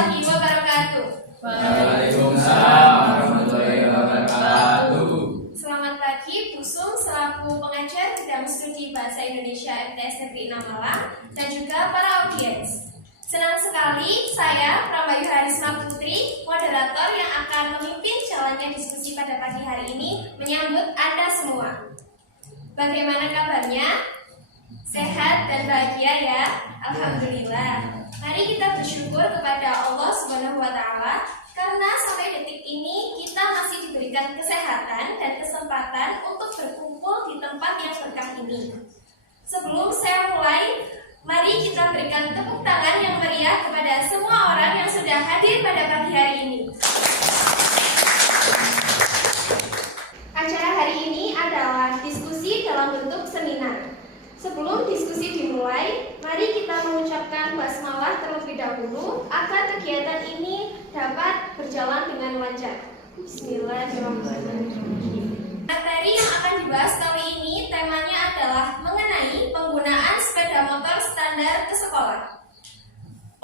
warahmatullahi wabarakatuh. Waalaikumsalam warahmatullahi wabarakatuh. Selamat pagi, Busung selaku pengajar bidang studi Bahasa Indonesia MTS Negeri 6 Malang dan juga para audiens. Senang sekali saya Prabayu Harisma Putri, moderator yang akan memimpin jalannya diskusi pada pagi hari ini menyambut Anda semua. Bagaimana kabarnya? Sehat dan bahagia ya? Alhamdulillah. Mari kita bersyukur kepada Allah Subhanahu wa Ta'ala karena sampai detik ini kita masih diberikan kesehatan dan kesempatan untuk berkumpul di tempat yang berkah ini. Sebelum saya mulai, mari kita berikan tepuk tangan yang meriah kepada semua orang yang sudah hadir pada pagi hari ini. Acara hari ini adalah diskusi dalam bentuk seminar. Sebelum diskusi dimulai, mari kita mengucapkan basmalah terlebih dahulu agar kegiatan ini dapat berjalan dengan lancar. Bismillahirrahmanirrahim. Materi yang akan dibahas kali ini temanya adalah mengenai penggunaan sepeda motor standar ke sekolah.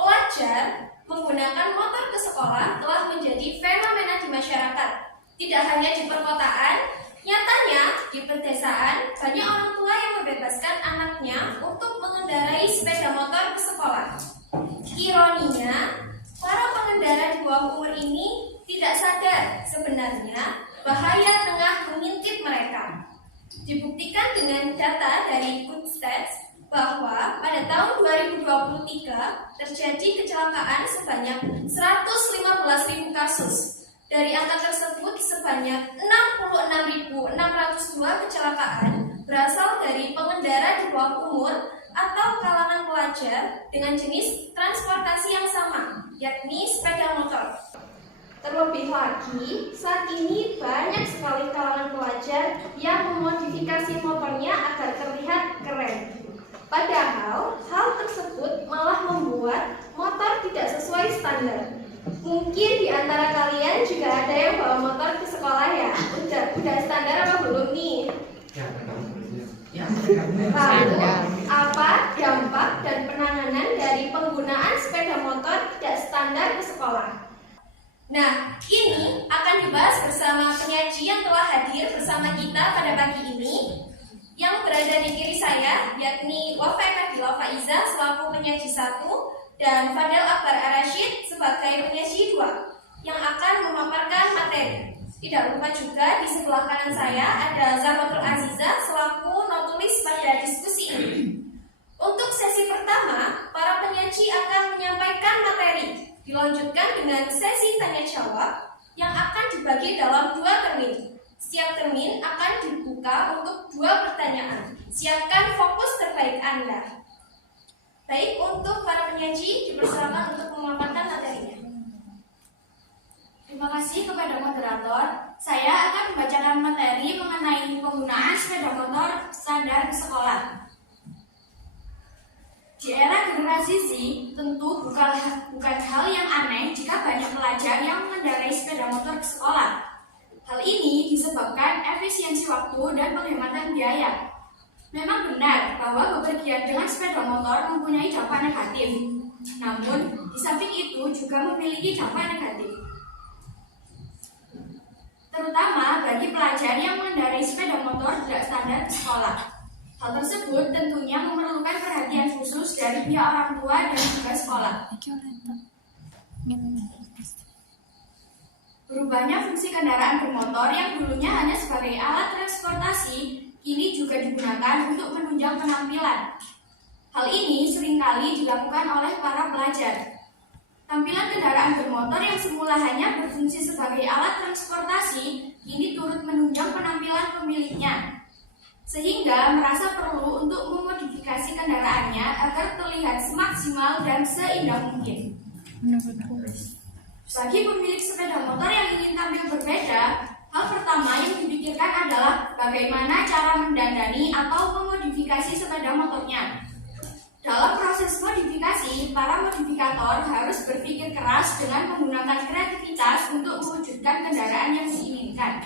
Pelajar menggunakan motor ke sekolah telah menjadi fenomena di masyarakat. Tidak hanya di perkotaan, nyatanya di pedesaan banyak orang tua yang membebaskan anaknya untuk mengendarai sepeda motor ke sekolah. Ironinya, para pengendara di bawah umur ini tidak sadar sebenarnya bahaya tengah mengintip mereka. Dibuktikan dengan data dari Good Stats bahwa pada tahun 2023 terjadi kecelakaan sebanyak 115.000 kasus. Dari angka tersebut sebanyak 66.602 kecelakaan berasal dari pengendara di bawah umur atau kalangan pelajar dengan jenis transportasi yang sama, yakni sepeda motor. Terlebih lagi, saat ini banyak sekali kalangan pelajar yang memodifikasi motornya agar terlihat keren. Padahal, hal tersebut malah membuat motor tidak sesuai standar. Mungkin di antara kalian juga ada yang bawa motor ke sekolah ya? Udah standar apa belum nih? Lalu, apa dampak dan penanganan dari penggunaan sepeda motor tidak standar ke sekolah? Nah, ini akan dibahas bersama penyaji yang telah hadir bersama kita pada pagi ini, yang berada di kiri saya, yakni Wafa Fadila Faiza selaku penyaji 1 dan Fadel Akbar Arashid sebagai penyaji 2 yang akan memaparkan materi. Tidak lupa juga di sebelah kanan saya ada Zahratul Aziza selaku notulis pada diskusi ini. Untuk sesi pertama, para penyaji akan menyampaikan materi. Dilanjutkan dengan sesi tanya jawab yang akan dibagi dalam 2 termin. Setiap termin akan dibuka untuk 2 pertanyaan. Siapkan fokus terbaik Anda. Baik, untuk para penyaji dipersilakan untuk memaparkan materinya. Terima kasih kepada moderator. Saya akan membacakan materi mengenai penggunaan sepeda motor standar ke sekolah. Di era generasi Z, tentu bukan hal yang aneh jika banyak pelajar yang mengendarai sepeda motor ke sekolah. Hal ini disebabkan efisiensi waktu dan penghematan biaya. Memang benar bahwa bepergian dengan sepeda motor mempunyai dampak negatif. Namun, di samping itu juga memiliki dampak negatif. Terutama bagi pelajar yang mengendarai sepeda motor tidak standar di sekolah. Hal tersebut tentunya memerlukan perhatian khusus dari pihak orang tua dan juga sekolah. Berubahnya fungsi kendaraan bermotor yang dulunya hanya sebagai alat transportasi, kini juga digunakan untuk menunjang penampilan. Hal ini seringkali dilakukan oleh para pelajar. Tampilan kendaraan bermotor yang semula hanya berfungsi sebagai alat transportasi, kini turut menunjang penampilan pemiliknya. Sehingga merasa perlu untuk memodifikasi kendaraannya agar terlihat semaksimal dan seindah mungkin. Bagi pemilik sepeda motor yang ingin tampil berbeda, hal pertama yang dipikirkan adalah bagaimana cara mendandani atau memodifikasi sepeda motornya. Dalam proses modifikasi, para modifikator harus berpikir keras dengan menggunakan kreativitas untuk mewujudkan kendaraan yang diinginkan.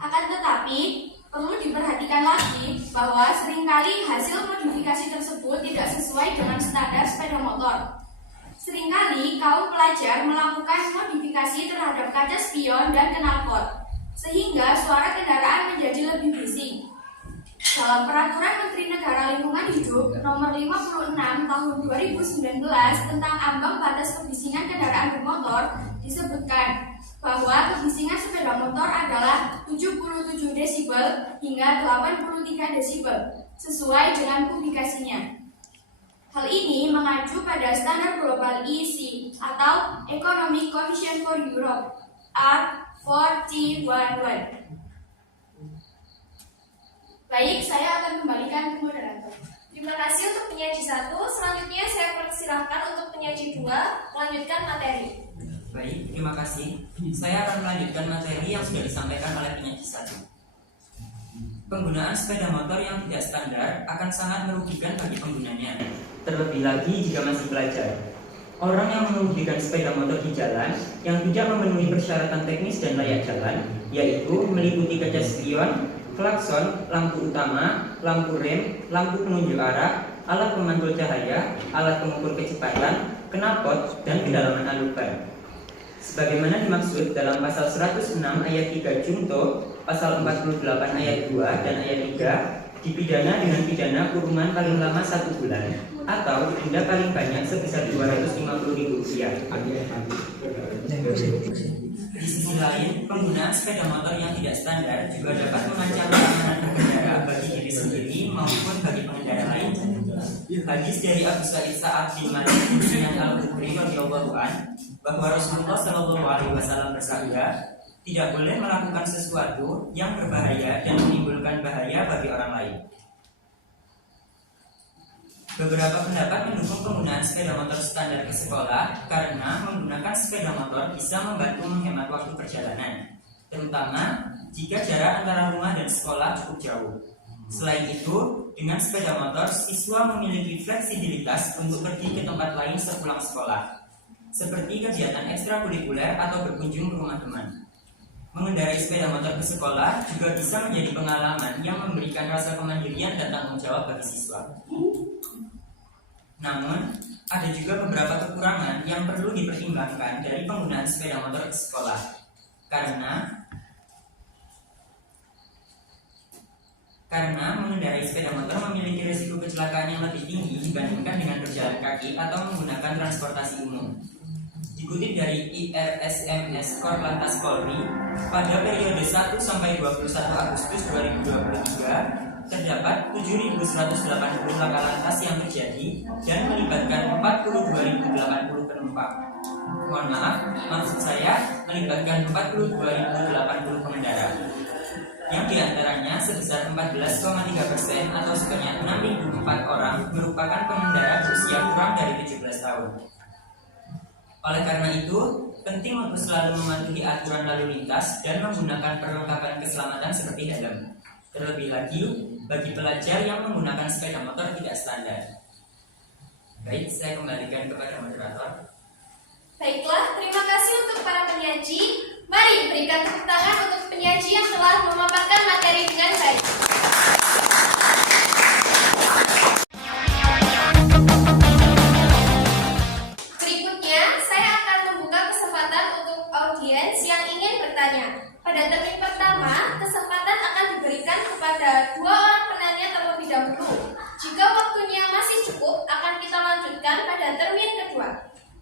Akan tetapi, perlu diperhatikan lagi bahwa seringkali hasil modifikasi tersebut tidak sesuai dengan standar sepeda motor. Seringkali kaum pelajar melakukan modifikasi terhadap kaca spion dan knalpot, sehingga suara kendaraan menjadi lebih bising. Dalam Peraturan Menteri Negara Lingkungan Hidup Nomor 56 Tahun 2019 tentang ambang batas kebisingan kendaraan bermotor disebutkan bahwa kebisingan sepeda motor adalah 77 desibel hingga 83 desibel sesuai dengan publikasinya. Hal ini mengacu pada standar global EC atau Economic Commission for Europe R4011. Baik, saya akan kembalikan ke moderator. Terima kasih untuk penyaji 1. Selanjutnya saya persilahkan untuk penyaji 2 melanjutkan materi. Baik, terima kasih. Saya akan melanjutkan materi yang sudah disampaikan oleh penyaji 1. Penggunaan sepeda motor yang tidak standar akan sangat merugikan bagi penggunanya. Terlebih lagi jika masih pelajar. Orang yang mengemudikan sepeda motor di jalan yang tidak memenuhi persyaratan teknis dan layak jalan, yaitu meliputi kaca spion, klakson, lampu utama, lampu rem, lampu penunjuk arah, alat pemantul cahaya, alat pengukur kecepatan, knalpot, dan kedalaman alur ban. Sebagaimana dimaksud dalam pasal 106 ayat 3 Junto, pasal 48 ayat 2 dan ayat 3, dipidana dengan pidana kurungan paling lama 1 bulan atau denda paling banyak sebesar Rp250.000. Di sisi lain, penggunaan sepeda motor yang tidak standar juga dapat mengancam keamanan pengendara bagi diri sendiri maupun bagi pengendara lain. Hadis dari Abu Sa'id Sa'ad bin Malik Al-Khudri radhiyallahu anhu bahwa Rasulullah Shallallahu Alaihi Wasallam bersabda, tidak boleh melakukan sesuatu yang berbahaya dan menimbulkan bahaya bagi orang lain. Beberapa pendapat mendukung penggunaan sepeda motor standar ke sekolah karena menggunakan sepeda motor bisa membantu menghemat waktu perjalanan, terutama jika jarak antara rumah dan sekolah cukup jauh. Selain itu, dengan sepeda motor, siswa memiliki fleksibilitas untuk pergi ke tempat lain sepulang sekolah, seperti kegiatan ekstrakurikuler atau berkunjung ke rumah teman. Mengendarai sepeda motor ke sekolah juga bisa menjadi pengalaman yang memberikan rasa kemandirian dan tanggung jawab bagi siswa. Namun, ada juga beberapa kekurangan yang perlu dipertimbangkan dari penggunaan sepeda motor ke sekolah. Karena mengendarai sepeda motor memiliki risiko kecelakaan yang lebih tinggi dibandingkan dengan berjalan kaki atau menggunakan transportasi umum. Dikutip dari IRSMS Korlantas Polri, pada periode 1 sampai 21 Agustus 2023 terdapat 7.180 laka lantas yang terjadi dan melibatkan 42.080 penumpang. Mohon maaf, maksud saya melibatkan 42.080 pengendara, yang diantaranya sebesar 14,3% atau sebanyak 6.004 orang merupakan pengendara berusia kurang dari 17 tahun. Oleh karena itu, penting untuk selalu mematuhi aturan lalu lintas dan menggunakan perlengkapan keselamatan seperti helm. Terlebih lagi bagi pelajar yang menggunakan sepeda motor tidak standar. Baik, saya kembalikan kepada moderator. Baiklah, terima kasih untuk para penyaji. Mari berikan tepuk tangan untuk penyaji yang telah memaparkan materi dengan baik. Berikutnya, saya akan membuka kesempatan untuk audiens yang ingin bertanya. Pada termin pertama, kesempatan akan diberikan kepada 2 orang penanya terlebih dahulu. Jika waktunya masih cukup, akan kita lanjutkan pada termin kedua.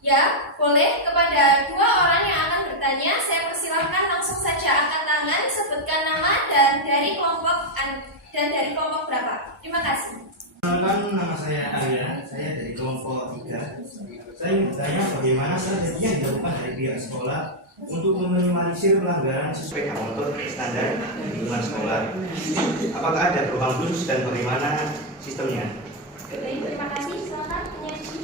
Ya, boleh kepada 2 orang yang akan bertanya, saya persilahkan langsung saja angkat tangan, sebutkan nama dan dari kelompok berapa. Terima kasih. Perkenalkan, nama saya Arya, saya dari kelompok 3. Saya ingin bertanya bagaimana strategi yang dilakukan dari pihak sekolah untuk meminimalisir pelanggaran sepeda motor standar di lingkungan sekolah. Apakah ada program khusus dan bagaimana sistemnya? Baik, terima kasih. Silakan penyaji.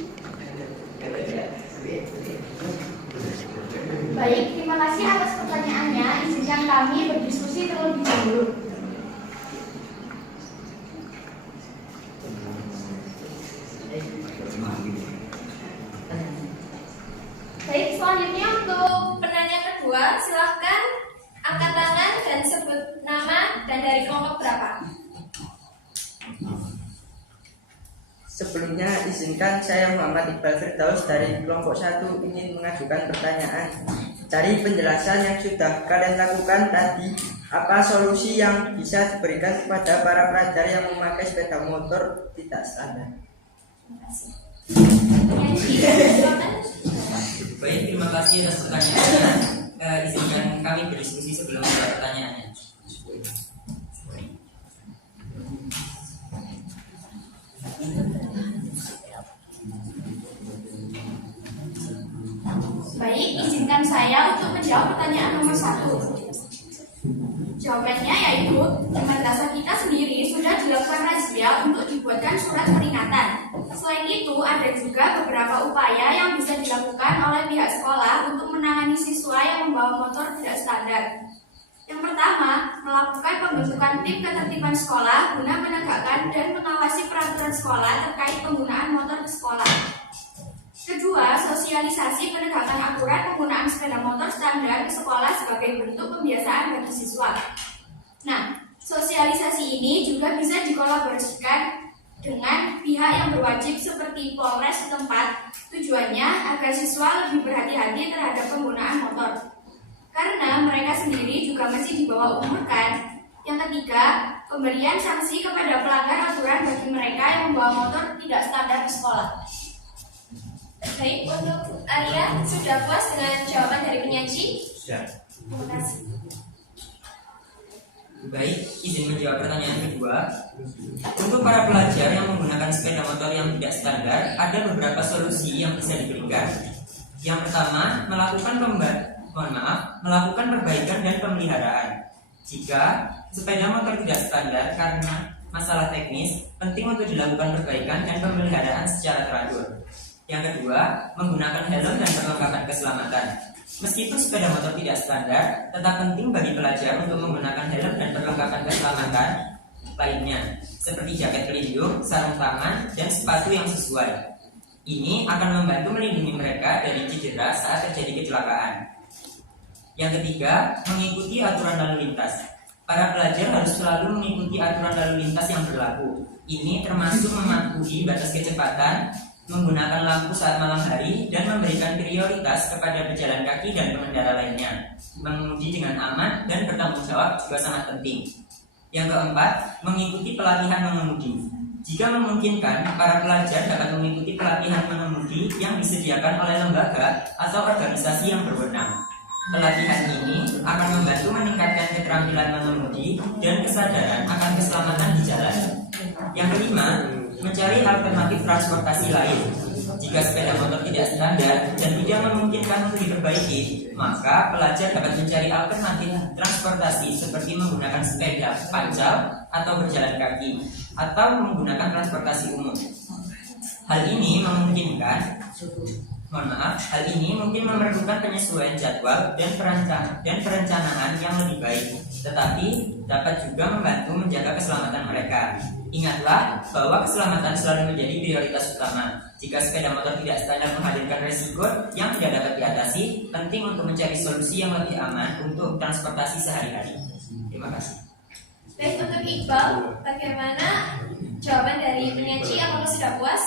Baik, terima kasih atas pertanyaannya. Izinkan kami berdiskusi terlebih dahulu. Baik, selanjutnya untuk penanya kedua, silahkan angkat tangan dan sebut nama dan dari kelompok berapa. Sebelumnya izinkan saya Muhammad Iqbal Firdaus dari kelompok 1 ingin mengajukan pertanyaan. Dari penjelasan yang sudah kalian lakukan tadi, apa solusi yang bisa diberikan kepada para pelajar yang memakai sepeda motor tidak standar? Baik, terima kasih atas pertanyaannya. Izinkan kami berdiskusi sebelum menjawab pertanyaannya. Baik, izinkan saya untuk menjawab pertanyaan nomor 1. Jawabannya yaitu di madrasah kita sendiri sudah dilakukan razia untuk dibuatkan surat peringatan. Selain itu, ada juga beberapa upaya yang bisa dilakukan oleh pihak sekolah untuk menangani siswa yang membawa motor tidak standar. Yang pertama, melakukan pembentukan tim ketertiban sekolah guna menegakkan dan mengawasi peraturan sekolah terkait penggunaan motor di sekolah. Kedua, sosialisasi penegakan aturan penggunaan sepeda motor standar di sekolah sebagai bentuk pembiasaan bagi siswa. Nah, sosialisasi ini juga bisa dikolaborasikan dengan pihak yang berwajib seperti Polres setempat. Tujuannya agar siswa lebih berhati-hati terhadap penggunaan motor, karena mereka sendiri juga masih di bawah umur kan. Yang ketiga, pemberian sanksi kepada pelanggar aturan bagi mereka yang membawa motor tidak standar di sekolah. Baik, untuk Arya, sudah puas dengan jawaban dari penyaji? Sudah. Terima kasih. Baik, izin menjawab pertanyaan kedua. Untuk para pelajar yang menggunakan sepeda motor yang tidak standar, ada beberapa solusi yang bisa diberikan. Yang pertama, melakukan perbaikan dan pemeliharaan. Jika sepeda motor tidak standar karena masalah teknis, penting untuk dilakukan perbaikan dan pemeliharaan secara teratur. Yang kedua, menggunakan helm dan perlengkapan keselamatan. Meskipun sepeda motor tidak standar, tetap penting bagi pelajar untuk menggunakan helm dan perlengkapan keselamatan lainnya, seperti jaket pelindung, sarung tangan, dan sepatu yang sesuai. Ini akan membantu melindungi mereka dari cedera saat terjadi kecelakaan. Yang ketiga, mengikuti aturan lalu lintas. Para pelajar harus selalu mengikuti aturan lalu lintas yang berlaku. Ini termasuk mematuhi batas kecepatan, menggunakan lampu saat malam hari, dan memberikan prioritas kepada pejalan kaki dan pengendara lainnya. Mengemudi dengan aman dan bertanggung jawab juga sangat penting. Yang keempat, mengikuti pelatihan mengemudi. Jika memungkinkan, para pelajar dapat mengikuti pelatihan mengemudi yang disediakan oleh lembaga atau organisasi yang berwenang. Pelatihan ini akan membantu meningkatkan keterampilan mengemudi dan kesadaran akan keselamatan di jalan. Yang kelima, mencari alternatif transportasi lain. Jika sepeda motor tidak standar dan tidak memungkinkan untuk diperbaiki, maka pelajar dapat mencari alternatif transportasi seperti menggunakan sepeda pancal atau berjalan kaki, atau menggunakan transportasi umum. Hal ini mungkin memerlukan penyesuaian jadwal dan perencanaan yang lebih baik, tetapi dapat juga membantu menjaga keselamatan mereka. Ingatlah bahwa keselamatan selalu menjadi prioritas utama. Jika sepeda motor tidak standar menghadirkan resiko yang tidak dapat diatasi, penting untuk mencari solusi yang lebih aman untuk transportasi sehari-hari. Terima kasih. Baik, untuk Iqbal, bagaimana jawaban dari penyaji? Apakah sudah puas?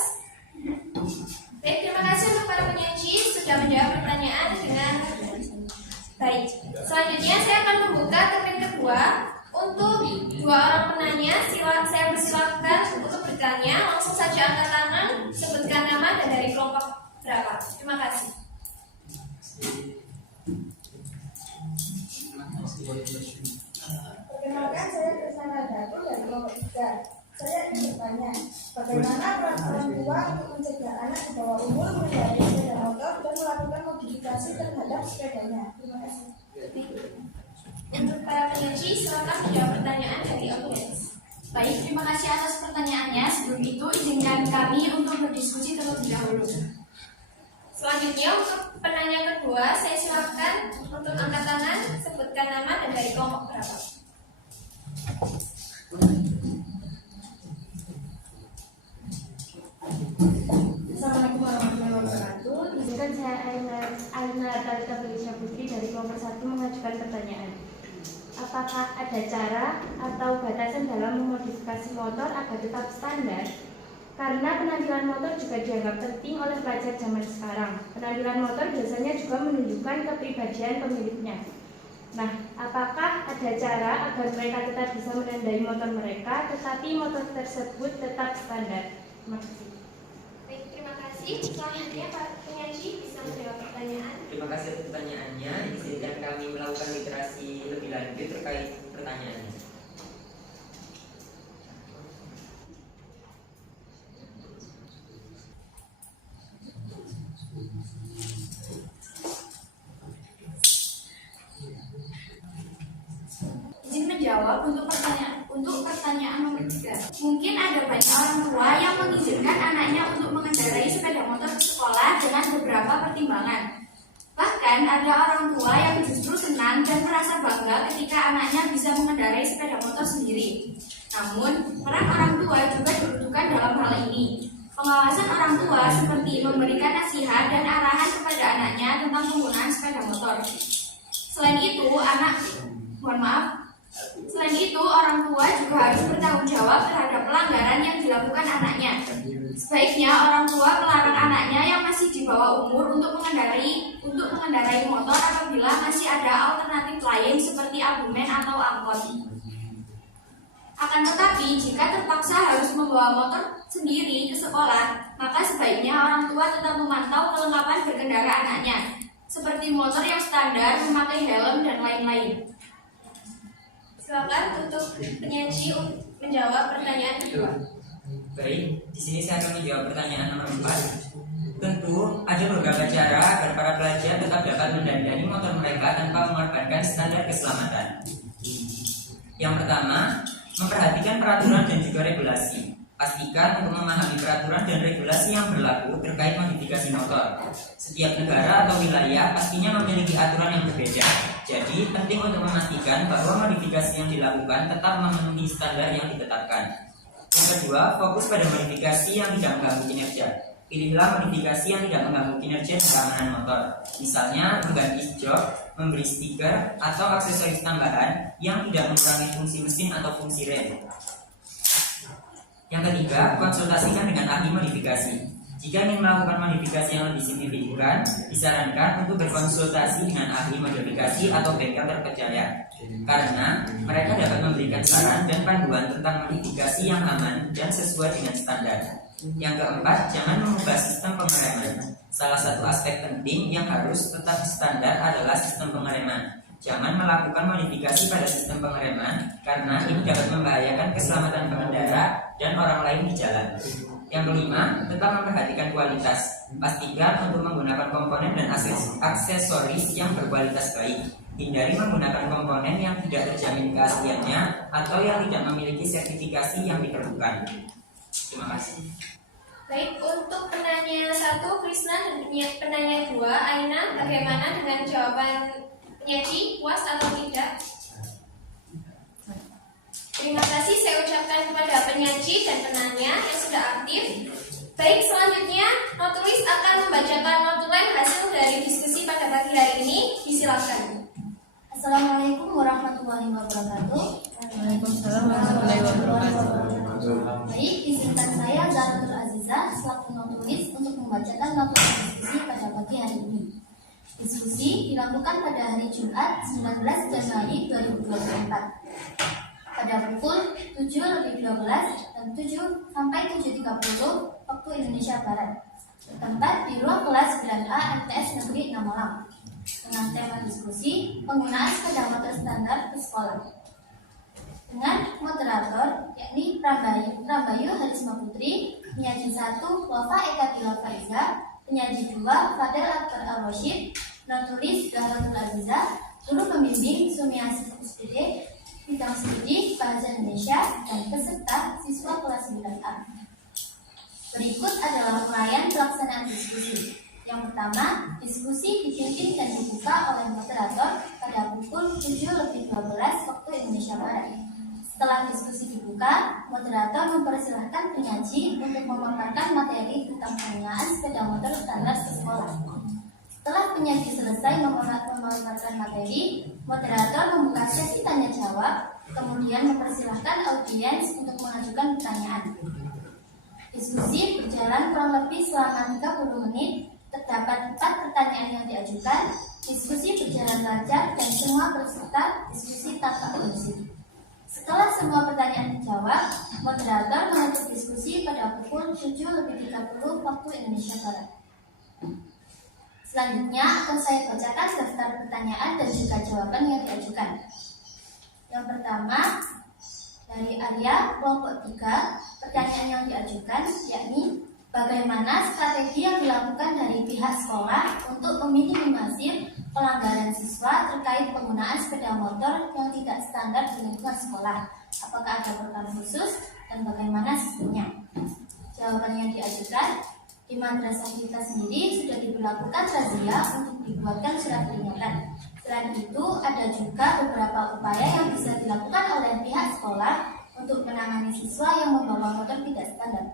Baik, terima kasih untuk para penyaji sudah menjawab pertanyaan dengan baik. Selanjutnya saya akan membuka termin kedua untuk dua orang penanya. Saya persilakan untuk bertanya. Langsung saja angkat tangan, sebutkan nama dan dari kelompok berapa. Terima kasih. Perkenalkan, saya Krisna Datul dari kelompok 3. Saya ingin bertanya, bagaimana peran orang tua untuk mencegah anak di bawah umur mengendarai sepeda motor dan melakukan modifikasi terhadap sepedanya? Terima kasih. Untuk para penyaji, silakan menjawab pertanyaan dari audiens. Baik, terima kasih atas pertanyaannya. Sebelum itu, izinkan kami untuk berdiskusi terlebih dahulu. Selanjutnya untuk penanya kedua, saya silakan untuk angkat tangan, sebutkan nama dan dari kelompok berapa. Assalamualaikum warahmatullahi wabarakatuh. Izinkan saya Aina Talita Belisha Putri dari kelompok 1 mengajukan pertanyaan. Apakah ada cara atau batasan dalam memodifikasi motor agar tetap standar? Karena penampilan motor juga dianggap penting oleh pelajar zaman sekarang. Penampilan motor biasanya juga menunjukkan kepribadian pemiliknya. Nah, apakah ada cara agar mereka tetap bisa menandai motor mereka, tetapi motor tersebut tetap standar? Terima kasih. Baik, terima kasih. Selanjutnya Pak Penyaji bisa menjawab pertanyaan. Terima kasih atas pertanyaannya. Izinkan kami melakukan literasi lebih lanjut terkait pertanyaannya. Izin menjawab untuk pertanyaan nomor 3. Mungkin ada banyak orang tua yang mengizinkan anaknya untuk mengendarai sepeda motor ke sekolah dengan beberapa pertimbangan. Bahkan ada orang tua yang justru senang dan merasa bangga ketika anaknya bisa mengendarai sepeda motor sendiri. Namun, peran orang tua juga dibutuhkan dalam hal ini. Pengawasan orang tua seperti memberikan nasihat dan arahan kepada anaknya tentang penggunaan sepeda motor. Selain itu, orang tua juga harus bertanggung jawab terhadap pelanggaran yang dilakukan anaknya. Sebaiknya orang tua melarang anaknya yang masih di bawah umur untuk mengendarai motor apabila masih ada alternatif lain seperti argumen atau angkot. Akan tetapi, jika terpaksa harus membawa motor sendiri ke sekolah, maka sebaiknya orang tua tetap memantau kelengkapan berkendara anaknya, seperti motor yang standar, memakai helm, dan lain-lain. Silakan untuk penyaji menjawab pertanyaan kedua. Baik, di sini saya akan menjawab pertanyaan nomor 4. Tentu ada beberapa cara agar para pelajar tetap dapat mendandani motor mereka tanpa mengorbankan standar keselamatan. Yang pertama, memperhatikan peraturan dan juga regulasi. Pastikan untuk memahami peraturan dan regulasi yang berlaku terkait modifikasi motor. Setiap negara atau wilayah pastinya memiliki aturan yang berbeda. Jadi, penting untuk memastikan bahwa modifikasi yang dilakukan tetap memenuhi standar yang ditetapkan. Yang kedua, fokus pada modifikasi yang tidak mengganggu kinerja. Pilihlah modifikasi yang tidak mengganggu kinerja dan keamanan motor. Misalnya, mengganti jok, memberi stiker, atau aksesoris tambahan yang tidak mengurangi fungsi mesin atau fungsi rem. Yang ketiga, konsultasikan dengan ahli modifikasi. Jika ingin melakukan modifikasi yang lebih signifikan, disarankan untuk berkonsultasi dengan ahli modifikasi atau bengkel terpercaya, karena mereka dapat memberikan saran dan panduan tentang modifikasi yang aman dan sesuai dengan standar. Yang keempat, jangan mengubah sistem pengereman. Salah satu aspek penting yang harus tetap standar adalah sistem pengereman. Jangan melakukan modifikasi pada sistem pengereman karena ini dapat membahayakan keselamatan pengendara dan orang lain di jalan. Yang kelima, tetap memperhatikan kualitas. Pastikan untuk menggunakan komponen dan aksesoris yang berkualitas baik. Hindari menggunakan komponen yang tidak terjamin keasliannya atau yang tidak memiliki sertifikasi yang diperlukan. Terima kasih. Baik, untuk penanya 1 Krisna dan penanya 2 Aina, bagaimana dengan jawaban penyaji, puas atau tidak? Terima kasih saya ucapkan kepada penyaji dan penanya yang sudah aktif. Baik, selanjutnya notulis akan membacakan notulen hasil dari diskusi pada pagi hari ini. Disilakan. Assalamualaikum warahmatullahi wabarakatuh. Waalaikumsalam warahmatullahi wabarakatuh. Baik, izinkan saya Zaratul Aziza selaku notulis untuk membacakan notulen diskusi pada pagi hari ini. Diskusi dilakukan pada hari Jumat 19 Januari 2024 pada pukul 7.12 dan 7 sampai 7.30 waktu Indonesia Barat. Bertempat di ruang kelas 9A MTS Negeri 6 Malang dengan tema diskusi penggunaan sepeda motor standar ke sekolah. Dengan moderator yakni Prabayu Harisma Putri, penyaji 1 Wafa Eka Tila Faiza, penyaji 2 Fadel Akbar Al-Rashid, notulis Zahratul Aziza, guru pembimbing Sumiasih SPD, bidang studi Bahasa Indonesia, dan peserta siswa kelas 9A. Berikut adalah uraian pelaksanaan diskusi. Yang pertama, diskusi dipimpin dan dibuka oleh moderator pada pukul 7.12 waktu Indonesia Barat. Setelah diskusi dibuka, moderator mempersilahkan penyaji untuk memaparkan materi tentang penggunaan sepeda motor standar ke sekolah. Setelah penyaji selesai memaparkan materi, moderator membuka sesi tanya jawab, kemudian mempersilahkan audiens untuk mengajukan pertanyaan. Diskusi berjalan kurang lebih selama 30 menit. Terdapat 4 pertanyaan yang diajukan. Diskusi berjalan lancar dan semua peserta diskusi tanpa emosi. Setelah semua pertanyaan dijawab, moderator menutup diskusi pada pukul 7:30 waktu Indonesia Barat. Selanjutnya akan saya bacakan daftar pertanyaan dan juga jawaban yang diajukan. Yang pertama, dari Arya, kelompok 3, pertanyaan yang diajukan yakni bagaimana strategi yang dilakukan dari pihak sekolah untuk meminimalisir pelanggaran siswa terkait penggunaan sepeda motor yang tidak standar di lingkungan sekolah? Apakah ada program khusus dan bagaimana sistemnya? Jawaban yang diajukan, di madrasah kita sendiri sudah diberlakukan razia untuk dibuatkan surat peringatan. Selain itu, ada juga beberapa upaya yang bisa dilakukan oleh pihak sekolah untuk menangani siswa yang membawa motor tidak standar.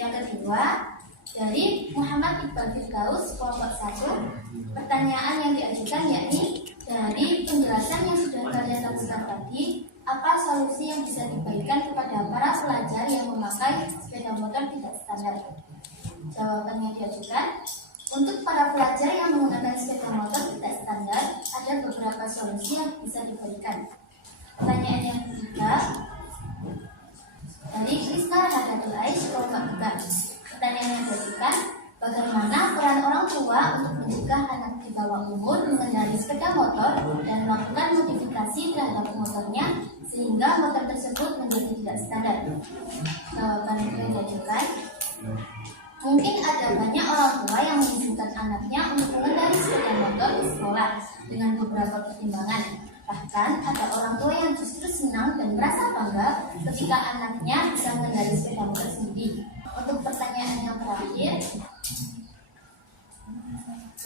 Yang kedua, dari Muhammad Iqbal Firdaus, kelompok 1, pertanyaan yang diajukan yakni dari penjelasan yang sudah kalian lakukan tadi, apa solusi yang bisa diberikan kepada para pelajar yang memakai sepeda motor tidak standar? Jawaban yang diajukan, untuk para pelajar yang menggunakan sepeda motor tidak standar, ada beberapa solusi yang bisa diberikan. Pertanyaan yang ketiga, dari Krisna Rahadatul Aish, kelompok 3. Pertanyaan yang diajukan, bagaimana peran orang tua untuk mencegah anak di bawah umur mengendarai sepeda motor dan melakukan modifikasi terhadap motornya sehingga motor tersebut menjadi tidak standar? Jawaban yang diajukan, mungkin ada banyak orang tua yang mengizinkan anaknya untuk mengendarai sepeda motor di sekolah dengan beberapa pertimbangan. Bahkan ada orang tua yang justru senang dan merasa bangga ketika anaknya bisa mengendarai sepeda motor sendiri. Untuk pertanyaan yang terakhir,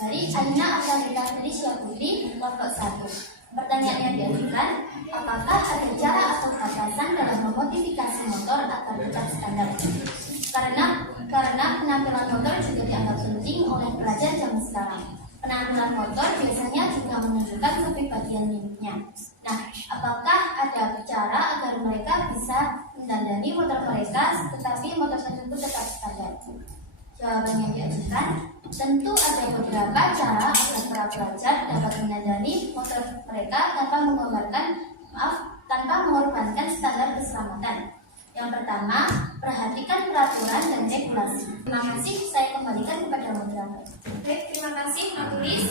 dari Alina Afsarita Felicia Putri, kelompok 1. Pertanyaan yang diajukan, apakah ada cara atau batasan dalam memodifikasi motor agar tetap standar? Karena penampilan motor juga dianggap penting oleh pelajar zaman sekarang. Penampilan motor biasanya juga menunjukkan kepribadian miliknya. Nah, apakah ada cara agar mereka bisa mendandani motor mereka tetapi motor tersebut tetap standar? Jawaban yang diajukan, tentu ada beberapa cara agar para pelajar dapat mendandani motor mereka tanpa mengorbankan standar keselamatan. Yang pertama, perhatikan peraturan dan regulasi. Terima kasih, saya kembalikan kepada moderator. Baik, terima kasih Pak Tulis.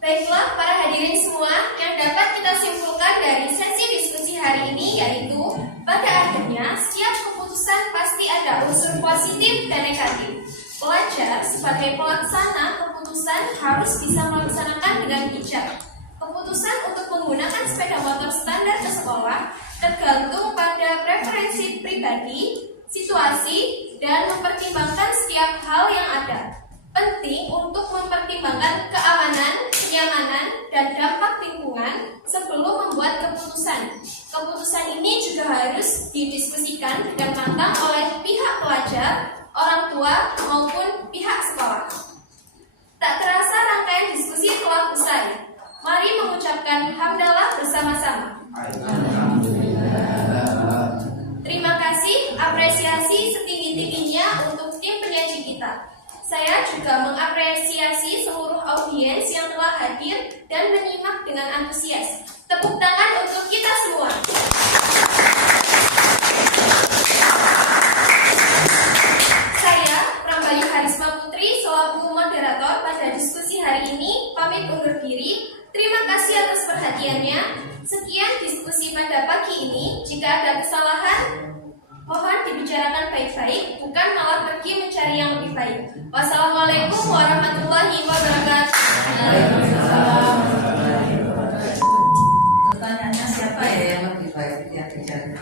Baiklah para hadirin semua, yang dapat kita simpulkan dari sesi diskusi hari ini yaitu pada akhirnya setiap keputusan pasti ada unsur positif dan negatif. Pelajar sebagai pelaksana keputusan harus bisa melaksanakan dengan bijak. Keputusan untuk menggunakan sepeda motor standar ke sekolah tergantung pada preferensi pribadi, situasi, dan mempertimbangkan setiap hal yang ada. Penting untuk mempertimbangkan keamanan, kenyamanan, dan dampak lingkungan sebelum membuat keputusan. Keputusan ini juga harus didiskusikan dengan matang oleh pihak pelajar, orang tua, maupun pihak sekolah. Tak terasa rangkaian diskusi telah usai. Mari mengucapkan hamdalah bersama-sama. Terima kasih, apresiasi setinggi-tingginya untuk tim penyaji kita. Saya juga mengapresiasi seluruh audiens yang telah hadir dan menyimak dengan antusias. Tepuk tangan untuk kita semua. Saya, Prambayu Harisma Putri, selaku moderator pada diskusi hari ini, pamit undur diri. Terima kasih atas perhatiannya. Sekian diskusi pada pagi ini. Jika ada kesalahan, mohon dibicarakan baik-baik, bukan malah pergi mencari yang lebih baik. Wassalamualaikum warahmatullahi wabarakatuh. Pertanyaannya siapa ya yang lebih baik yang dicari?